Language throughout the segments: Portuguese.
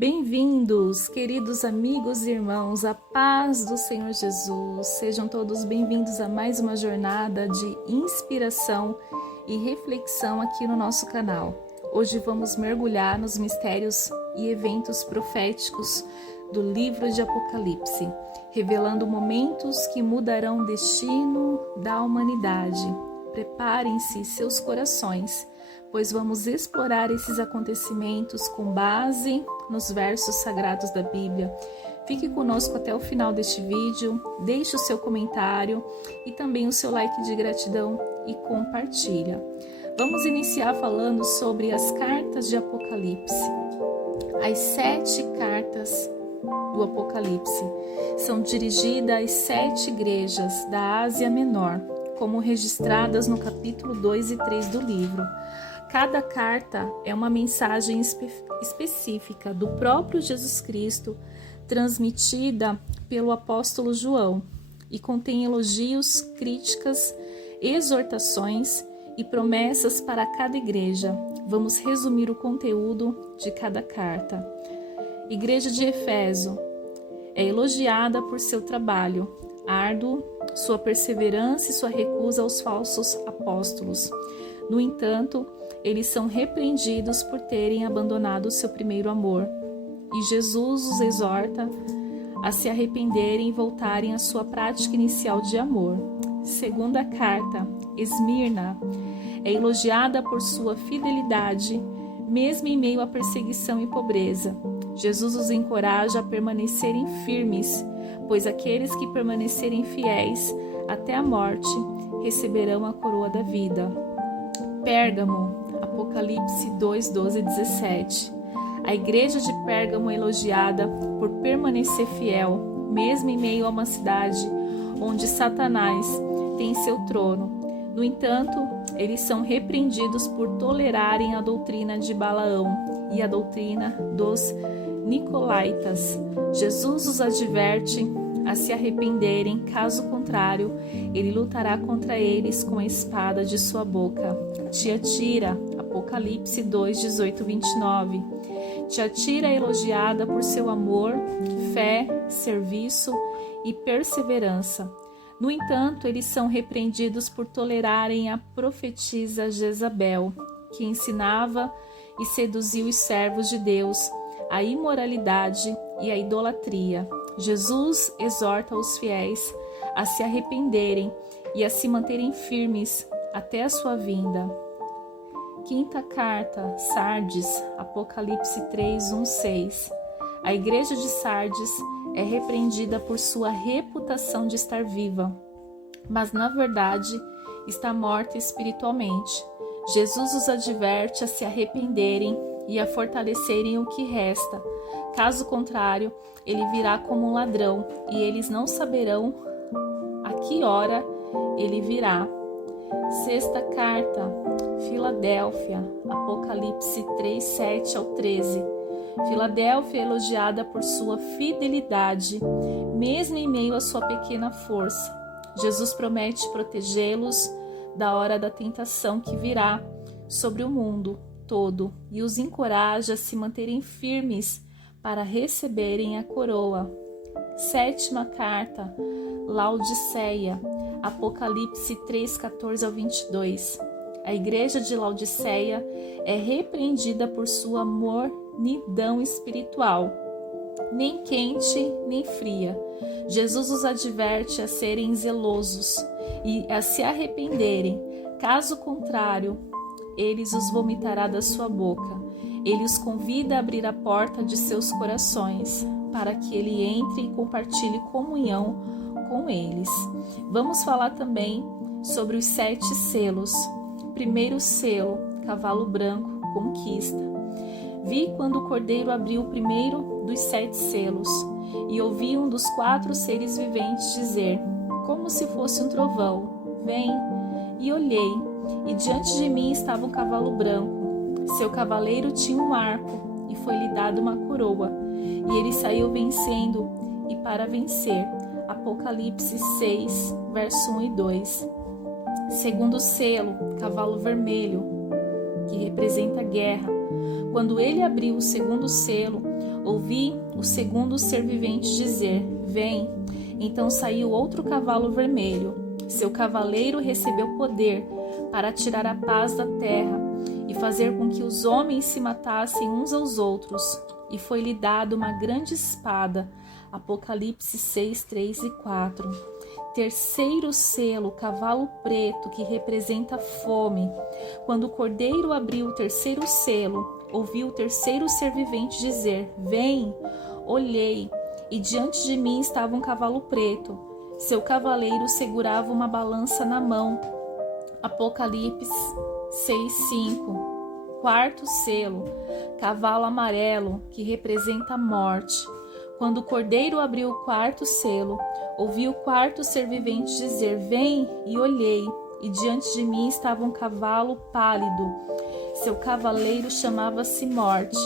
Bem-vindos, queridos amigos e irmãos, a paz do Senhor Jesus. Sejam todos bem-vindos a mais uma jornada de inspiração e reflexão aqui no nosso canal. Hoje vamos mergulhar nos mistérios e eventos proféticos do livro de Apocalipse, revelando momentos que mudarão o destino da humanidade. Preparem-se seus corações, pois vamos explorar esses acontecimentos com base nos versos sagrados da Bíblia. Fique conosco até o final deste vídeo, deixe o seu comentário e também o seu like de gratidão e compartilha. Vamos iniciar falando sobre as cartas de Apocalipse. As 7 cartas do Apocalipse são dirigidas às 7 igrejas da Ásia Menor, como registradas no capítulo 2 e 3 do livro. Cada carta é uma mensagem específica do próprio Jesus Cristo, transmitida pelo apóstolo João, e contém elogios, críticas, exortações e promessas para cada igreja. Vamos resumir o conteúdo de cada carta. Igreja de Éfeso é elogiada por seu trabalho árduo, sua perseverança e sua recusa aos falsos apóstolos. No entanto, eles são repreendidos por terem abandonado o seu primeiro amor, e Jesus os exorta a se arrependerem e voltarem à sua prática inicial de amor. Segunda carta, Esmirna, é elogiada por sua fidelidade, mesmo em meio à perseguição e pobreza. Jesus os encoraja a permanecerem firmes, pois aqueles que permanecerem fiéis até a morte receberão a coroa da vida. Pérgamo, Apocalipse 2, 12 e 17. A igreja de Pérgamo é elogiada por permanecer fiel, mesmo em meio a uma cidade onde Satanás tem seu trono. No entanto, eles são repreendidos por tolerarem a doutrina de Balaão e a doutrina dos Nicolaítas. Jesus os adverte a se arrependerem, caso contrário, ele lutará contra eles com a espada de sua boca. Tiatira, Apocalipse 2, 18 e 29. Tiatira é elogiada por seu amor, fé, serviço e perseverança. No entanto, eles são repreendidos por tolerarem a profetisa Jezabel, que ensinava e seduzia os servos de Deus à imoralidade e à idolatria. Jesus exorta os fiéis a se arrependerem e a se manterem firmes até a sua vinda. Quinta carta, Sardes, Apocalipse 3, 1, 6. A igreja de Sardes é repreendida por sua reputação de estar viva, mas na verdade está morta espiritualmente. Jesus os adverte a se arrependerem e a fortalecerem o que resta. Caso contrário, ele virá como um ladrão e eles não saberão a que hora ele virá. Sexta carta, Filadélfia, Apocalipse 3, 7 ao 13. Filadélfia é elogiada por sua fidelidade, mesmo em meio à sua pequena força. Jesus promete protegê-los da hora da tentação que virá sobre o mundo todo e os encoraja a se manterem firmes para receberem a coroa. Sétima carta, Laodiceia, Apocalipse 3, 14 ao 22. A igreja de Laodiceia é repreendida por sua mornidão espiritual, nem quente nem fria. Jesus os adverte a serem zelosos e a se arrependerem, caso contrário, eles os vomitará da sua boca. Ele os convida a abrir a porta de seus corações, para que ele entre e compartilhe comunhão com eles. Vamos falar também sobre os 7 selos. Primeiro selo, cavalo branco, conquista. Vi quando o cordeiro abriu o primeiro dos 7 selos, e ouvi um dos 4 seres viventes dizer, como se fosse um trovão, vem. E olhei, e diante de mim estava um cavalo branco. Seu cavaleiro tinha um arco, e foi-lhe dado uma coroa, e ele saiu vencendo e para vencer. Apocalipse 6, verso 1 e 2. Segundo selo, cavalo vermelho, que representa a guerra. Quando ele abriu o segundo selo, ouvi o segundo ser vivente dizer: vem. Então saiu outro cavalo vermelho. Seu cavaleiro recebeu poder para tirar a paz da terra e fazer com que os homens se matassem uns aos outros. E foi-lhe dado uma grande espada. Apocalipse 6, 3 e 4. Terceiro selo, cavalo preto, que representa a fome. Quando o cordeiro abriu o terceiro selo, ouvi o terceiro ser vivente dizer: vem. Olhei, e diante de mim estava um cavalo preto. Seu cavaleiro segurava uma balança na mão. Apocalipse 6, 5. Quarto selo, cavalo amarelo, que representa a morte. Quando o cordeiro abriu o quarto selo, ouvi o quarto ser vivente dizer: vem, e olhei, e diante de mim estava um cavalo pálido. Seu cavaleiro chamava-se Morte,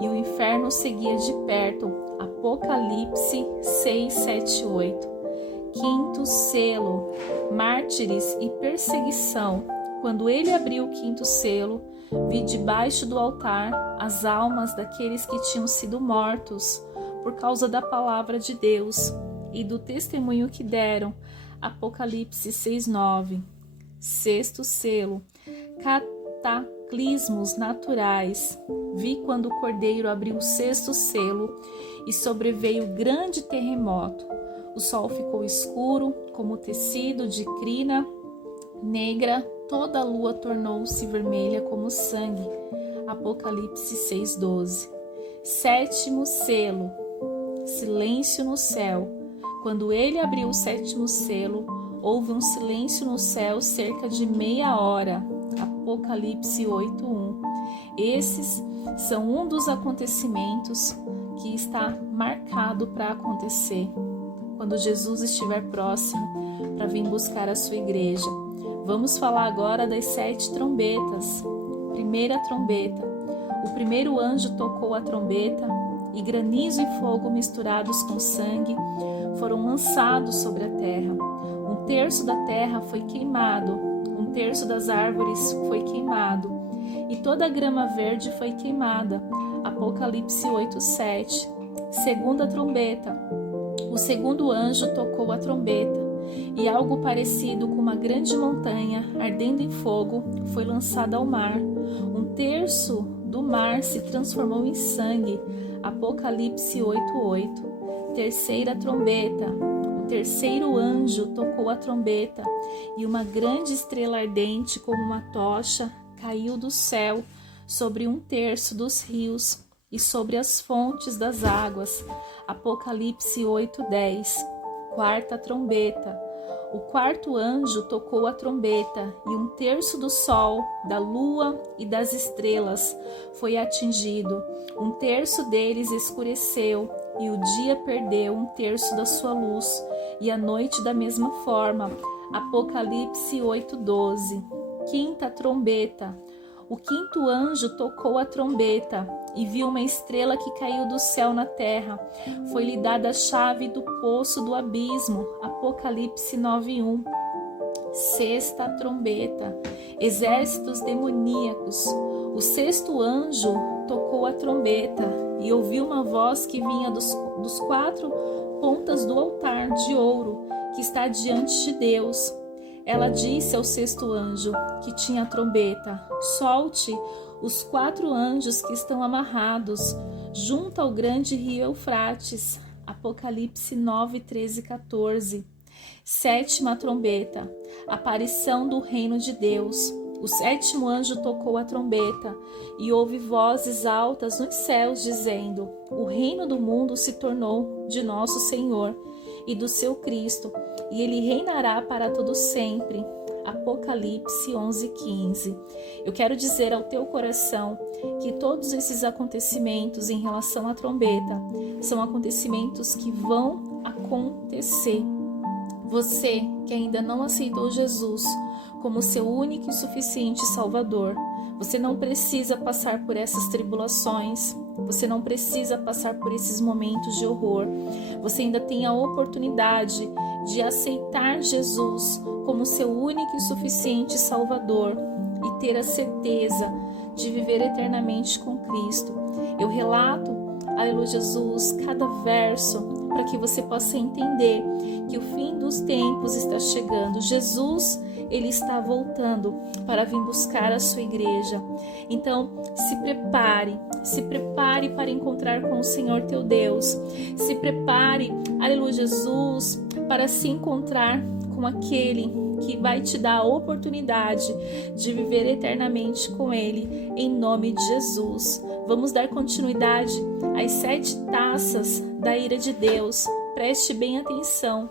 e o inferno o seguia de perto. Apocalipse 6, 7, 8. Quinto selo, mártires e perseguição. Quando ele abriu o quinto selo, vi debaixo do altar as almas daqueles que tinham sido mortos por causa da palavra de Deus e do testemunho que deram. Apocalipse 6, 9. Sexto selo, cataclismos naturais. Vi quando o cordeiro abriu o sexto selo e sobreveio grande terremoto. O sol ficou escuro como tecido de crina negra, toda a lua tornou-se vermelha como sangue. Apocalipse 6, 12. Sétimo selo, silêncio no céu. Quando ele abriu o sétimo selo, houve um silêncio no céu cerca de meia hora. Apocalipse 8, 1. Esses são um dos acontecimentos que está marcado para acontecer quando Jesus estiver próximo para vir buscar a sua igreja. Vamos falar agora das 7 trombetas. Primeira trombeta. O primeiro anjo tocou a trombeta e granizo e fogo misturados com sangue foram lançados sobre a terra. 1/3 da terra foi queimado, 1/3 das árvores foi queimado e toda a grama verde foi queimada. Apocalipse 8, 7. Segunda trombeta. O segundo anjo tocou a trombeta e algo parecido com uma grande montanha ardendo em fogo foi lançado ao mar. 1/3 do mar se transformou em sangue. Apocalipse 8, 8. Terceira trombeta. O terceiro anjo tocou a trombeta e uma grande estrela ardente como uma tocha caiu do céu sobre 1/3 dos rios e sobre as fontes das águas. Apocalipse 8, 10. Quarta trombeta. O quarto anjo tocou a trombeta e 1/3 do sol, da lua e das estrelas foi atingido. 1/3 deles escureceu e o dia perdeu 1/3 da sua luz e a noite da mesma forma. Apocalipse 8, 12. Quinta trombeta. O quinto anjo tocou a trombeta e viu uma estrela que caiu do céu na terra. Foi-lhe dada a chave do poço do abismo. Apocalipse 9, 1. Sexta trombeta. Exércitos demoníacos. O sexto anjo tocou a trombeta e ouviu uma voz que vinha dos 4 pontas do altar de ouro que está diante de Deus. Ela disse ao sexto anjo, que tinha a trombeta: solte os 4 anjos que estão amarrados junto ao grande rio Eufrates. Apocalipse 9, 13 e 14. Sétima trombeta. Aparição do reino de Deus. O sétimo anjo tocou a trombeta e houve vozes altas nos céus dizendo: o reino do mundo se tornou de nosso Senhor e do seu Cristo, e ele reinará para todo sempre. Apocalipse 11, 15. Eu quero dizer ao teu coração que todos esses acontecimentos em relação à trombeta são acontecimentos que vão acontecer. Você que ainda não aceitou Jesus como seu único e suficiente Salvador, você não precisa passar por essas tribulações, você não precisa passar por esses momentos de horror. Você ainda tem a oportunidade de aceitar Jesus como seu único e suficiente Salvador e ter a certeza de viver eternamente com Cristo. Eu relato aleluia, Jesus, cada verso, para que você possa entender que o fim dos tempos está chegando. Jesus, ele está voltando para vir buscar a sua igreja. Então, se prepare para encontrar com o Senhor teu Deus. Se prepare, aleluia, Jesus, para se encontrar com aquele que vai te dar a oportunidade de viver eternamente com Ele, em nome de Jesus. Vamos dar continuidade às 7 taças da ira de Deus. Preste bem atenção.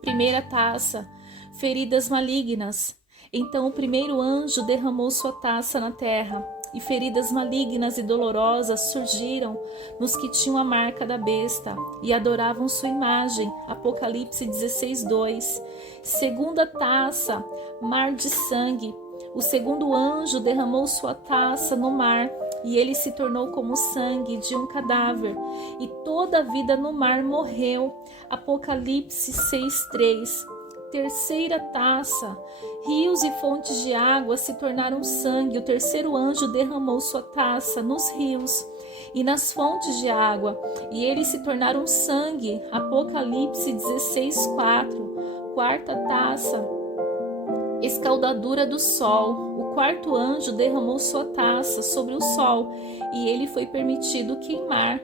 Primeira taça, feridas malignas. Então o primeiro anjo derramou sua taça na terra, e feridas malignas e dolorosas surgiram nos que tinham a marca da besta e adoravam sua imagem. Apocalipse 16:2. Segunda taça, mar de sangue. O segundo anjo derramou sua taça no mar, e ele se tornou como o sangue de um cadáver, e toda a vida no mar morreu. Apocalipse 6:3. Terceira taça, rios e fontes de água se tornaram sangue. O terceiro anjo derramou sua taça nos rios e nas fontes de água, e eles se tornaram sangue. Apocalipse 16:4. Quarta taça, escaldadura do sol. O quarto anjo derramou sua taça sobre o sol, e ele foi permitido queimar.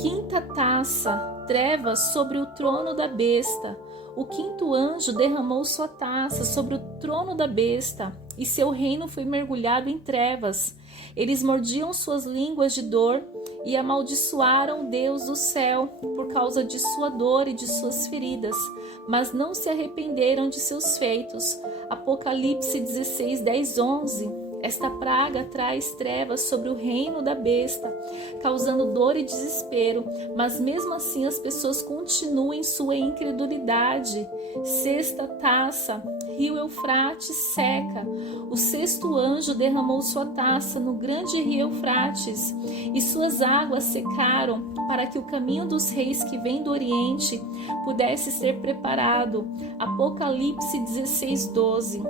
Quinta taça, trevas sobre o trono da besta. O quinto anjo derramou sua taça sobre o trono da besta, e seu reino foi mergulhado em trevas. Eles mordiam suas línguas de dor e amaldiçoaram o Deus do céu por causa de sua dor e de suas feridas, mas não se arrependeram de seus feitos. Apocalipse 16:10-11. Esta praga traz trevas sobre o reino da besta, causando dor e desespero, mas mesmo assim as pessoas continuam em sua incredulidade. Sexta taça, rio Eufrates seca. O sexto anjo derramou sua taça no grande rio Eufrates, e suas águas secaram para que o caminho dos reis que vêm do Oriente pudesse ser preparado. Apocalipse 16:12.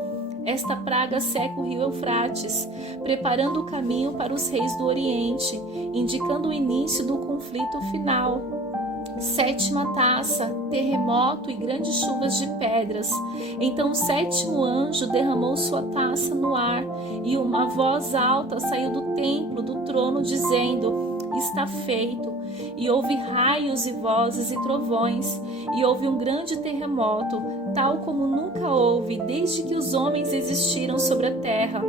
Esta praga seca o rio Eufrates, preparando o caminho para os reis do Oriente, indicando o início do conflito final. Sétima taça, terremoto e grandes chuvas de pedras. Então o sétimo anjo derramou sua taça no ar, e uma voz alta saiu do templo do trono dizendo: está feito. E houve raios e vozes e trovões, e houve um grande terremoto, tal como nunca houve desde que os homens existiram sobre a terra.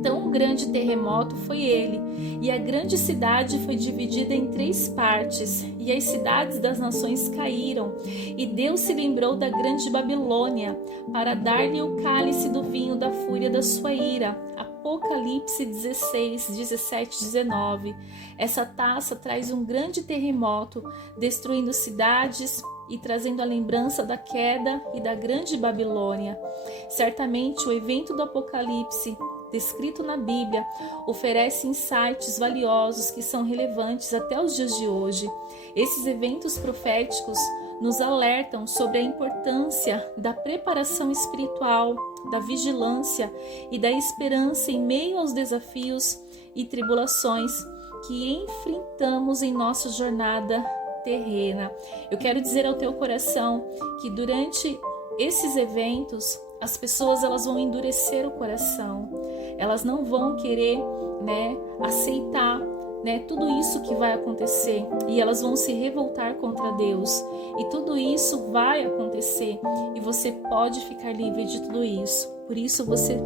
Tão grande terremoto foi ele, e a grande cidade foi dividida em 3 partes, e as cidades das nações caíram, e Deus se lembrou da grande Babilônia, para dar-lhe o cálice do vinho da fúria da sua ira. Apocalipse 16:17-19. Essa taça traz um grande terremoto, destruindo cidades e trazendo a lembrança da queda e da grande Babilônia. Certamente o evento do Apocalipse, descrito na Bíblia, oferece insights valiosos que são relevantes até os dias de hoje. Esses eventos proféticos nos alertam sobre a importância da preparação espiritual, da vigilância e da esperança em meio aos desafios e tribulações que enfrentamos em nossa jornada terrena. Eu quero dizer ao teu coração que durante esses eventos as pessoas elas vão endurecer o coração, elas não vão querer, aceitar, tudo isso que vai acontecer, e elas vão se revoltar contra Deus, e tudo isso vai acontecer, e você pode ficar livre de tudo isso. Por isso você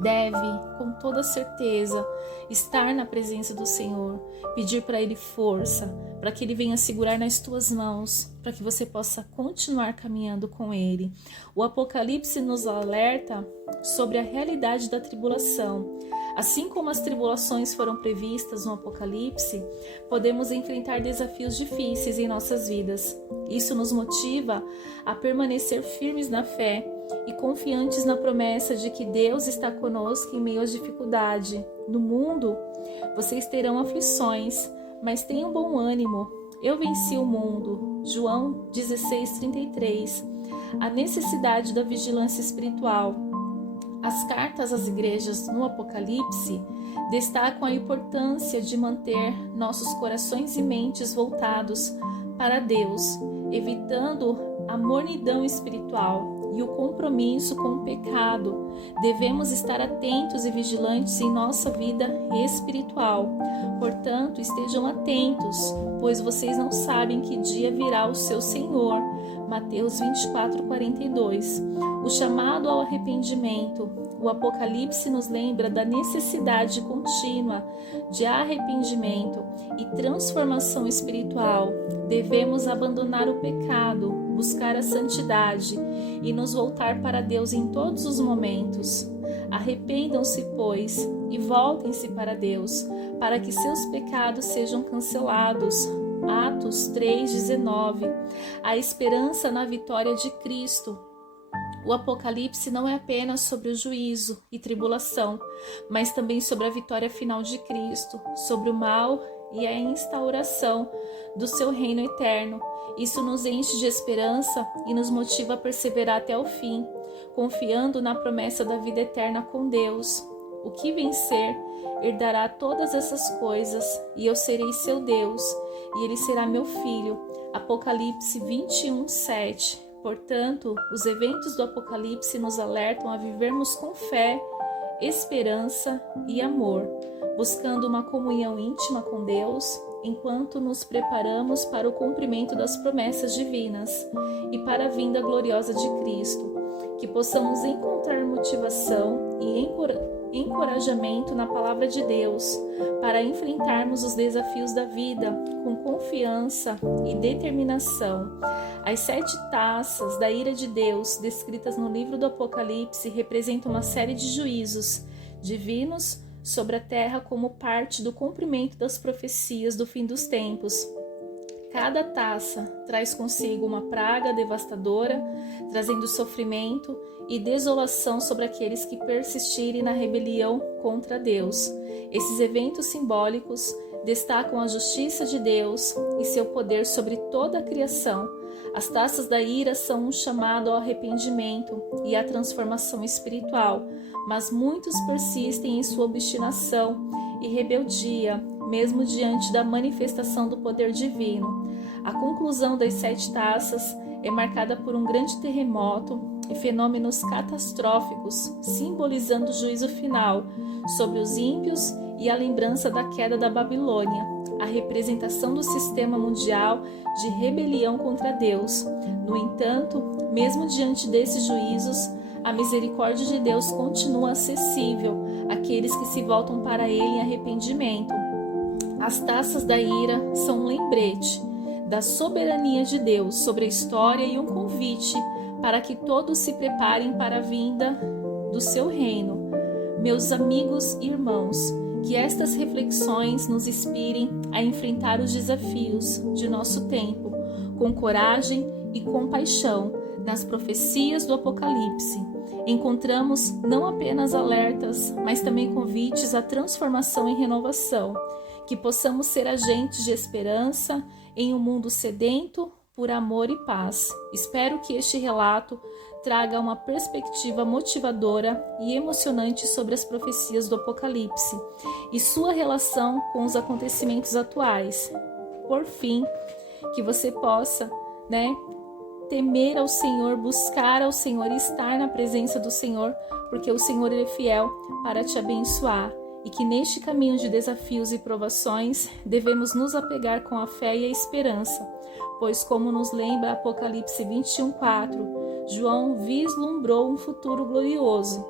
deve, com toda certeza, estar na presença do Senhor, pedir para Ele força, para que Ele venha segurar nas tuas mãos, para que você possa continuar caminhando com Ele. O Apocalipse nos alerta sobre a realidade da tribulação. Assim como as tribulações foram previstas no Apocalipse, podemos enfrentar desafios difíceis em nossas vidas. Isso nos motiva a permanecer firmes na fé e confiantes na promessa de que Deus está conosco em meio às dificuldades. No mundo, vocês terão aflições, mas tenham bom ânimo. Eu venci o mundo. João 16:33. A necessidade da vigilância espiritual. As cartas às igrejas no Apocalipse destacam a importância de manter nossos corações e mentes voltados para Deus, evitando a mornidão espiritual e o compromisso com o pecado. Devemos estar atentos e vigilantes em nossa vida espiritual. Portanto, estejam atentos, pois vocês não sabem que dia virá o seu Senhor. Mateus 24:42. O chamado ao arrependimento. O Apocalipse nos lembra da necessidade contínua de arrependimento e transformação espiritual. Devemos abandonar o pecado, buscar a santidade e nos voltar para Deus em todos os momentos. Arrependam-se, pois, e voltem-se para Deus, para que seus pecados sejam cancelados. Atos 3:19. A esperança na vitória de Cristo. O Apocalipse não é apenas sobre o juízo e tribulação, mas também sobre a vitória final de Cristo, sobre o mal e a instauração do seu reino eterno. Isso nos enche de esperança e nos motiva a perseverar até o fim, confiando na promessa da vida eterna com Deus. O que vencer herdará todas essas coisas, e eu serei seu Deus, e ele será meu filho. Apocalipse 21:7. Portanto, os eventos do Apocalipse nos alertam a vivermos com fé, esperança e amor, buscando uma comunhão íntima com Deus, enquanto nos preparamos para o cumprimento das promessas divinas e para a vinda gloriosa de Cristo. Que possamos encontrar motivação e encorajamento na palavra de Deus para enfrentarmos os desafios da vida com confiança e determinação. As 7 taças da ira de Deus descritas no livro do Apocalipse representam uma série de juízos divinos sobre a terra como parte do cumprimento das profecias do fim dos tempos. Cada taça traz consigo uma praga devastadora, trazendo sofrimento e desolação sobre aqueles que persistirem na rebelião contra Deus. Esses eventos simbólicos destacam a justiça de Deus e seu poder sobre toda a criação. As taças da ira são um chamado ao arrependimento e à transformação espiritual, mas muitos persistem em sua obstinação e rebeldia, mesmo diante da manifestação do poder divino. A conclusão das 7 taças é marcada por um grande terremoto e fenômenos catastróficos, simbolizando o juízo final sobre os ímpios e a lembrança da queda da Babilônia, a representação do sistema mundial de rebelião contra Deus. No entanto, mesmo diante desses juízos, a misericórdia de Deus continua acessível àqueles que se voltam para Ele em arrependimento. As taças da ira são um lembrete da soberania de Deus sobre a história e um convite para que todos se preparem para a vinda do seu reino. Meus amigos e irmãos, que estas reflexões nos inspirem a enfrentar os desafios de nosso tempo com coragem e compaixão. Nas profecias do Apocalipse, encontramos não apenas alertas, mas também convites à transformação e renovação, que possamos ser agentes de esperança em um mundo sedento por amor e paz. Espero que este relato traga uma perspectiva motivadora e emocionante sobre as profecias do Apocalipse e sua relação com os acontecimentos atuais. Por fim, que você possa, temer ao Senhor, buscar ao Senhor e estar na presença do Senhor, porque o Senhor ele é fiel para te abençoar. E que neste caminho de desafios e provações devemos nos apegar com a fé e a esperança, pois como nos lembra Apocalipse 21:4, João vislumbrou um futuro glorioso,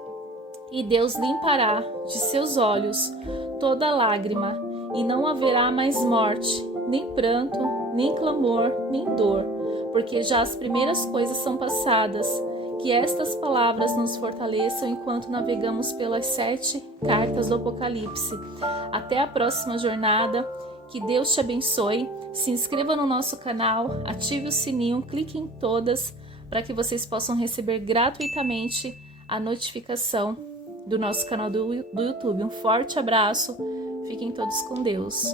e Deus limpará de seus olhos toda lágrima, e não haverá mais morte, nem pranto, nem clamor, nem dor, porque já as primeiras coisas são passadas. Que estas palavras nos fortaleçam enquanto navegamos pelas 7 cartas do Apocalipse. Até a próxima jornada. Que Deus te abençoe. Se inscreva no nosso canal, ative o sininho, clique em todas para que vocês possam receber gratuitamente a notificação do nosso canal do YouTube. Um forte abraço. Fiquem todos com Deus.